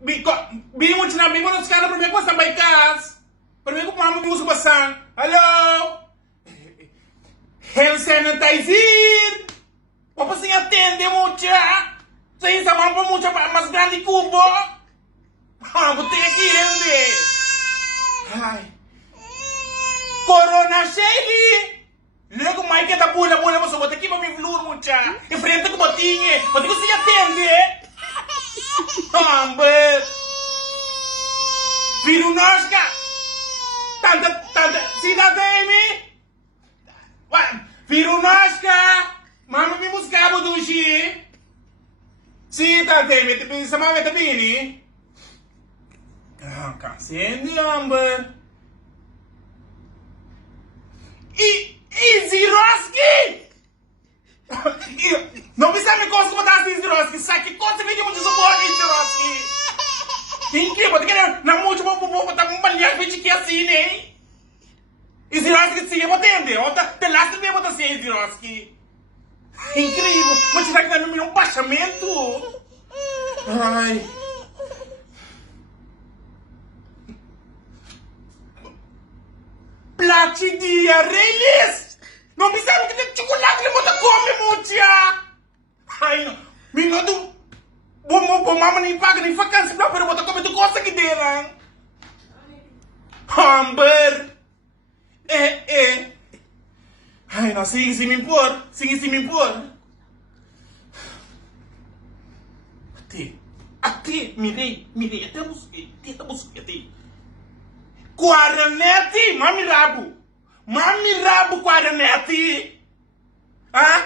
Bingo na bingo na skala para mim com sampai kas. Para mim com mama bingo subasang. Hello. Hand sanitizer. Papa sem atende mucha. Sem samar para mucha mais grande cubo. Ah, vou ter aqui ende. Ai. Corona cheio. Logo mais que tá pula, mas eu vou ter que me flur mucha. Em frente com botinha. Vou ter que se atende. Amber. Viro nasca. Tanta, cidade Amy. Viro nasca. Mama me buscava do G. Sim, tante Amy, te pensa mama te bini? Ah, cacende, Amber. Ziroski! Não me sabe coisa como tá assim, Ziroski. Sabe que coisa que eu digo por Ziroski? Incrível, porque na múltipla vou botar um balhão de que assim, né? E Ziroski, sim, eu vou atender. The last day eu vou assim, Ziroski. Incrível, mas será que dá no meu baixamento? Ai. Platidia, Relis! Não me sabe que tem chocolate que você come, mucha! Ai, não. Minha do... Bom, mama nem paga nem vacância pra você comer tu coisa que dela. Amber! Ai, não, sigue sem me impor. Sigue sem me impor. Até, mirei, até busquei. Quaranete, mami rabo quaranete. Ah?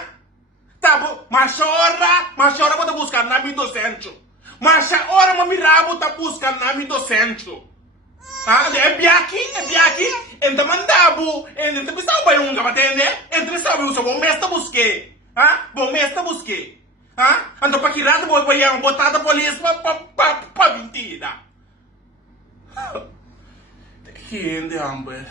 Tá bom, mas hora vou buscar na mi do centro. Mas hora mami rabo tá buscando na mi do centro. Ah, é biaki, então mandabo, então precisa vai um gabatende, entre sabe o bom mestre busquei. Ah, bom mestre busquei. Ah, ando para kirado vou botar da polícia para mentira. Que ende, Amber.